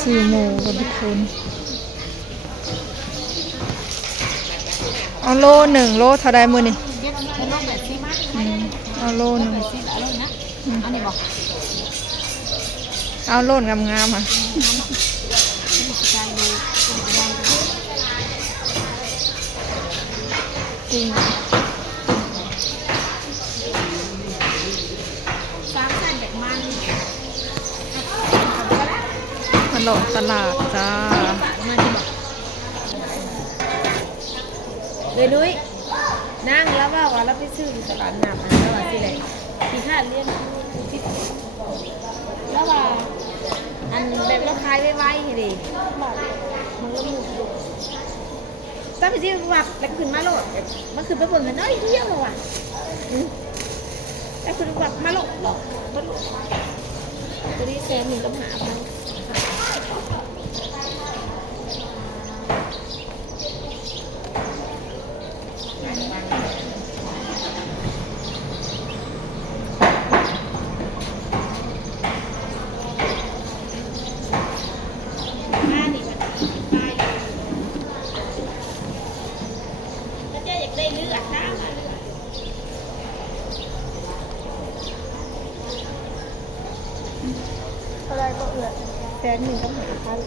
ซื้อหมูกันทุกคนเอาโลหนึ่งโลเท่าใดมื้อนี่เอาโลหนึ่งเอาโลงามๆค่ะจริงมาหลอกตลาดจ้าเลยนุ้ยนั่งแล้วว่าเราไปซื้อตลาดน้ำแล้วว่าสิไหนที่ข้าเลี้ยงที่แล้วว่าอันแบบเราขายไว้ๆดิมันก็มุกถ้าไปซื้อวัดแล้วขึ้นมาโหลดมันขึ้นไปบนมันน้อยเดียวว่ะแล้วขึ้นวัดมาโหลดหรอกตัวนี้แซมหนึ่งก็หาพันอะไรก็เอือดแสนหนึ่งก็หาพัน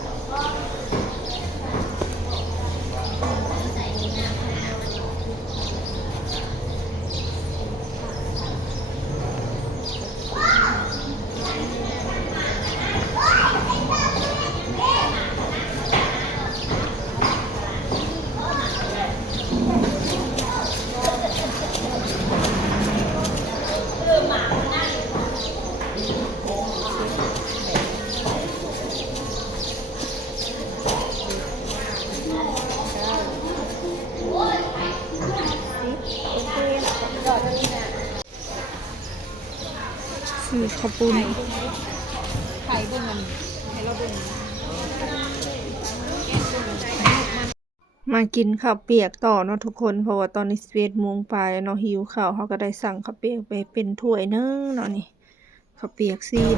ซื้อข้าวปุ้นไข่เบิ่งมันให้เราเบิ่งมากินข้าวเปียกต่อเนาะทุกคนเพราะว่าตอนนี้11 โมงไปเนาะหิวข้าวเขาก็ได้สั่งข้าวเปียกไปเป็นถ้วยนึงเนาะนี่ข้าวเปียกซีน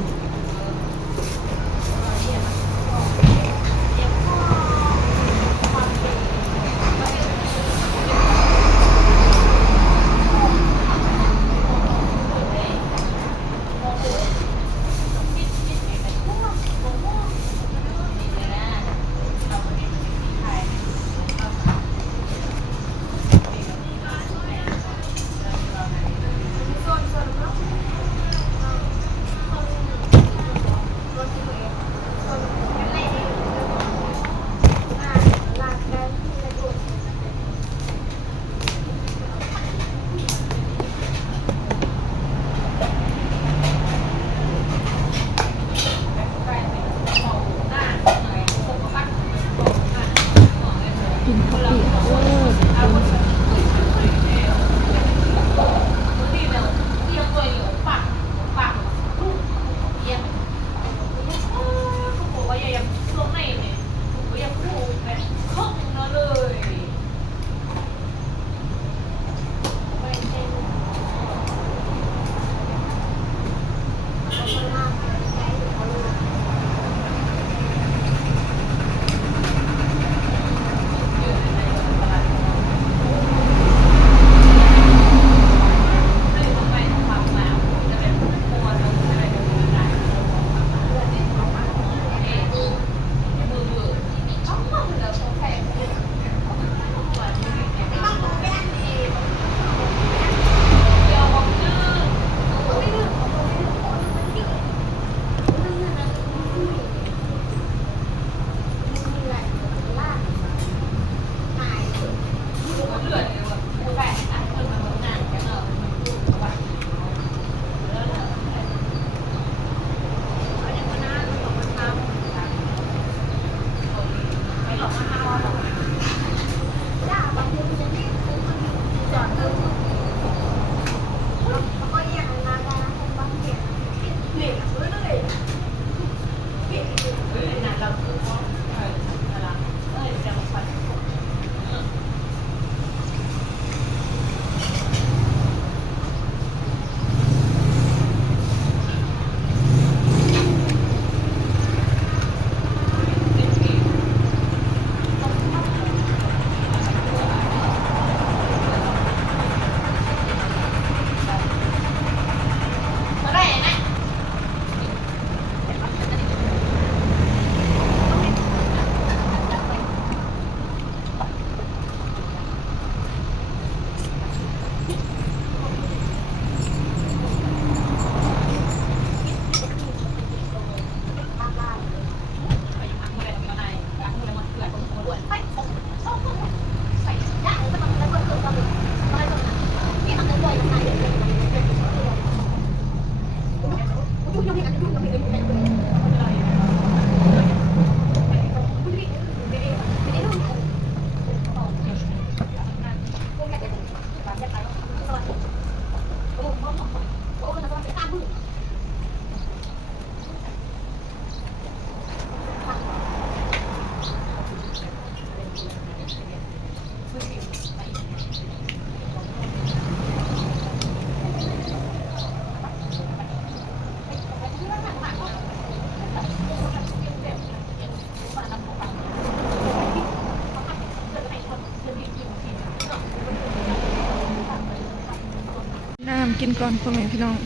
กินก่อนพ่อแม่พี่น้อง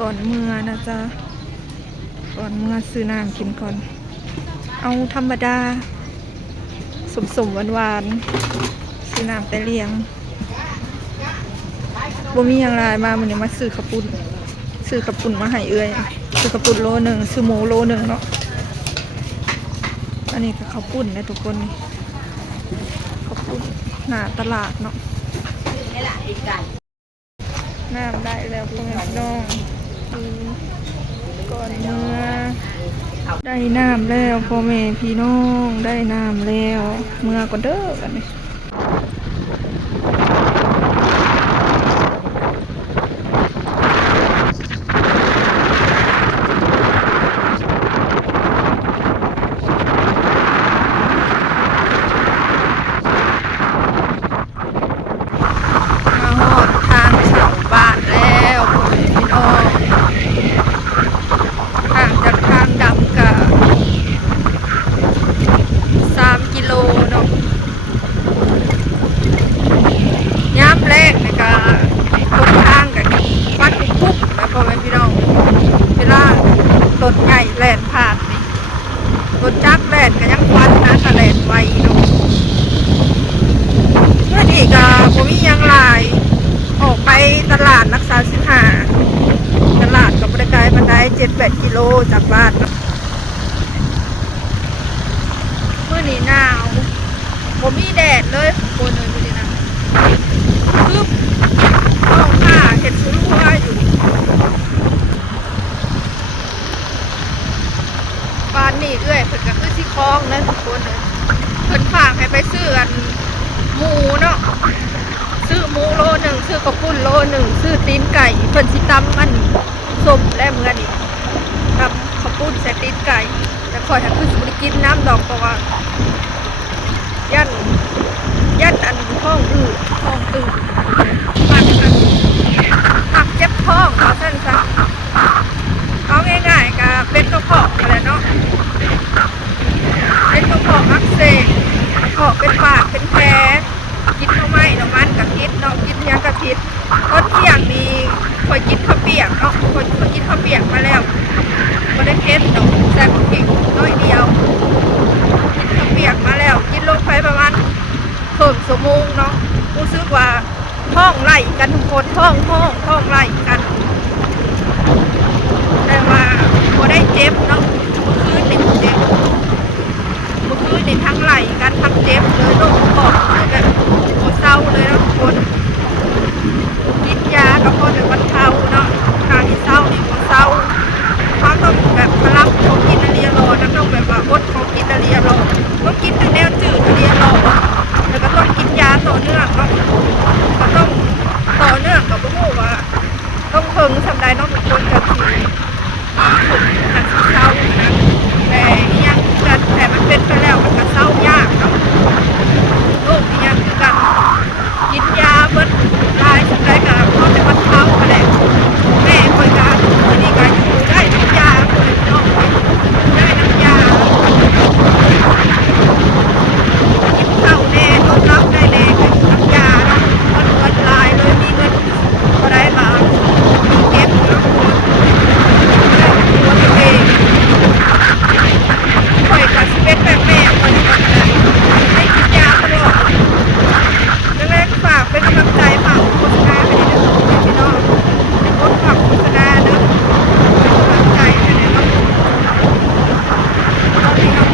ก่อนเมื่อนะจ๊ะก่อนเมื่อซื้อน้ำกินก่อนเอาธรรมดาสมหวานๆซื้อน้ำแต่เลี้ยงบ่มีอย่างไรมามื้อนี้มาซื้อข้าวปุ้นมาให้เอื้อยซื้อข้าวปุ้นโลหนึ่งซื้อหมูโลหนึ่งเนาะอันนี้ก็ข้าวปุ้นนะทุกคนนี่ข้าวปุ้นหน้าตลาดเนาะน้ำได้แล้วพ่อแม่พี่น้องก่อนเมื่อได้น้ำแล้วพ่อแม่พี่น้องได้น้ำแล้วเมื่อก็เด้อกันนี่มาฮอดทางเข้าบ้านแล้วพ่อแม่พี่น้องห่างจากทางดำกะ3 กิโลเนาะยามแรกนี่ก็ต้นทางกับวัดคุกแล้วพ่อแม่พี่น้องเวลารถใหญ่แล่นผ่านนี่รถจักรแล่นก็ยังควันนะถ้าแล่นไวเนาะเมื่อนี้ก็บ่มีหยังหลายออกไปตลาดรักษาสินหาตลาดกับบริการบันได7-8 กิโลจากบ้านเนาะเมื่อนี้หนาวบ่มีแดดเลยโคนเลยมื้อนี้นะคือห้องผ้าเห็ดสุรุ่ยอยู่บ้านนี่เอื้อยเพิ่นก็คือสิคล้องนะทุกคนเลยเพิ่นฝากให้ไปซื้ออันหมูเนาะซื้อหมูโลหนึ่งซื้อกระปุ้นโลหนึ่งซื้อตีนไก่เพิ่นสิตำมันส้มและเมื่อนี่ตำกระปุ้นใส่ตีนไก่แต่คอยให้คือสิบ่ได้กินน้ำดอกเพราะว่ายันอันท้องอืดท้องตื่นผักเจ็บท้องเขาสั้นซะเอาง่ายๆก็เป็นกระเพาะอะไรเนาะเป็นกระเพาะอักเสบกระเพาะเป็นปากเป็นแผลกินหน่อไม้หน่อมันกับพิษเนาะกินยังกับพิษตอนเที่ยงมีคอยกินข้าวเปียกเนาะคอยกินข้าวเปียกมาแล้วก็ได้เพชรเนาะใส่พริกน้อยเดียวกินข้าวเปียกมาแล้วกินลงไปประมาณ1 ชั่วโมงเนาะรู้สึกว่าท้องไหลกันทุกคนท้องไหลกันแต่ว่าพอได้เจ็บเนาะเมื่อคืนนี่เจ็บเมื่อคืนนี่ทั้งไหลกันทั้งเจ็บเลยโรคปอดแบบโคเศร้าเลยนะทุกคนกินยาก็พอแต่บรรเทาเนาะทางที่เศร้านี่โคเศร้าเขาต้องแบบพลังของกินอะไรรอต้องแบบว่าอดของกินอะไรรอต้องกินแต่แนวจืดอะไรรอแล้วก็ต้องกินยาต่อเนื่องเนาะก็ต้องต่อเนื่องกับพวกว่าต้องเพิ่งทำได้น้องทุกคนกับทีทางเศร้านะแต่ยังแต่มันเป็นไปแล้วมันก็เศร้ายากเนาะโรคยังคือกันกินยาเบิดลายทำได้กับเขาจะบรรเทาไปแหละแม่คอยการนี่ก็อยู่ได้น้ำยาคนน้องได้น้ำยากินข้าวแน่ต้มรับได้แน่กับน้ำยาเนาะมันเงินลายเลยมีเงินก็ได้มาเก็บเนาะตัวเองคอยกับชีวิตแบบแม่คอยกับอะไรให้กินยาตลอดแรกๆฝากเป็นกำลังใจฝากโฆษณาไปเลยนะพี่น้องเป็นคนฝากโฆษณาเนอะเป็นกำลังใจไปเลยเนาะตอนนี้เรา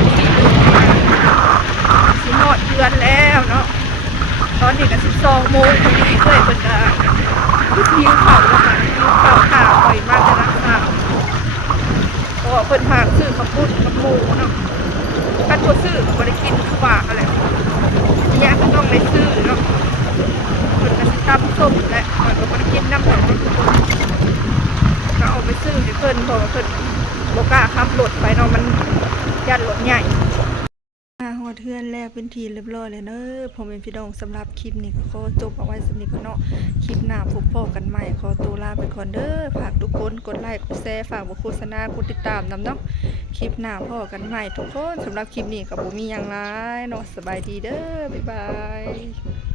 สิหมดเดือนแล้วเนาะตอนนี้ก็12 โมงพอดีเลยเป็นการหิวข่าวแล้วค่ะหิวข่าวข่าวปล่อยมากจะรักข่าวก็เพิ่นพาซื้อข้าวปุ้นกับหมูเนาะการตัวซื้อก็ไม่ได้กินคือว่าอะไรที่ยากก็ต้องไปซื้อเนาะเพิ่นก็สิตำส้มและมันก็ไม่ได้กินน้ำหนักทุกคนก็เอาไปซื้อให้เพิ่นเพราะว่าเพิ่นบ่กล้าขับรถไปเนาะมันยันรถใหญ่ฮอดเทือนแล้วเป็นทีเรียบร้อยเลยเนอะผมเป็นพี่น้องสำหรับคลิปนี้ก็ขอจบเอาไว้สำหรับเนาะคลิปหน้าพบพ่อกันใหม่ขอตัวลาไปก่อนเด้อฝากทุกคนกดไลค์กดแชร์ฝากโฆษณากดติดตามนำเนาะคลิปหน้าพ่อกันใหม่ทุกคนสำหรับคลิปนี้ก็บ่มีหยังหลายเนาะสบายดีเด้อบ๊ายบาย